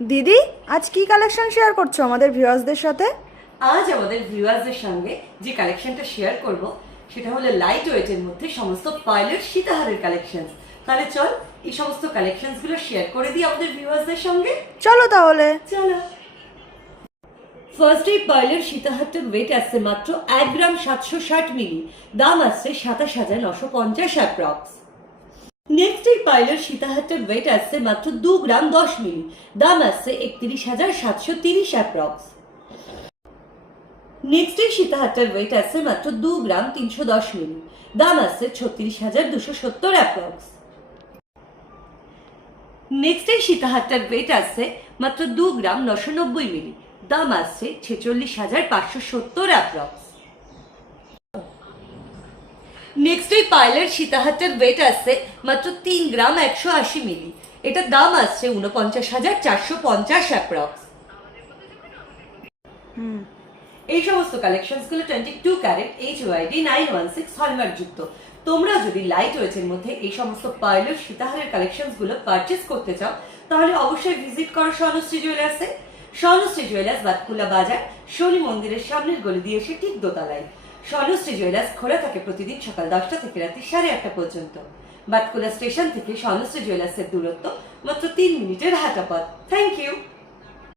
দিদি, আজ কি কালেকশন শেয়ার করছো আমাদের ভিউয়ার্সদের সাথে? আজ আমাদের ভিউয়ার্সদের সঙ্গে যে কালেকশনটা শেয়ার করব সেটা হলো লাইট ওয়েটের মধ্যে সমস্ত পাইলট সীতাহারের কালেকশন। তাহলে চল এই সমস্ত কালেকশনস গুলো শেয়ার করে দিই আমাদের ভিউয়ার্সদের সঙ্গে। চলো তাহলে। চলো। ফার্স্ট এই পাইলট সীতাহারটার ওয়েট আসছে মাত্র 1 গ্রাম 760 মিলি, দাম আসছে 27,950 অ্যাপ্রক্স। নেক্সট এই পাইলট সীতাহারটার ওয়েট আসছে মাত্র 2 গ্রাম 10 মিলি, দাম আসছে 31,730 অ্যাপ্রক্স। নেক্সট এই সীতাহারটার ওয়েট আছে মাত্র 2 গ্রাম 310 মিলি, দাম আছে 36,270 অ্যাপ্রক্স। নেক্সট এই সীতাহারটার ওয়েট আছে মাত্র 2 গ্রাম 990 মিলি, দাম আছে 46,570 অ্যাপ্রক্স। নেক্সট এই পাইলট সীতাহারটার ওয়েট আছে মাত্র 3 গ্রাম 180 মিলি, এটার দাম আসছে 49,450 অ্যাপ্রক্স। এই সমস্ত কালেকশনস গুলো 22 ক্যারেট HYD 916 হলমার্ক যুক্ত। তোমরা যদি লাইট ওয়েটের মধ্যে এই সমস্ত পাইলট সীতাহারের কালেকশনস গুলো পারচেজ করতে চাও তাহলে অবশ্যই ভিজিট করো স্বর্ণশ্রী জুয়েলার্সে। স্বর্ণশ্রী জুয়েলার্স বাতকুলা বাজার, শনি মন্দিরের সামনের গলি দিয়ে এসে ঠিক দোতলায়। স্বর্ণশ্রী জুয়েলার্স খোলা থাকে প্রতিদিন সকাল 10টা থেকে রাত্রি 8:30 পর্যন্ত। বাতকুলা স্টেশন থেকে স্বর্ণশ্রী জুয়েলার্সের দূরত্ব মাত্র 3 মিনিটের হাঁটা পথ। Thank you.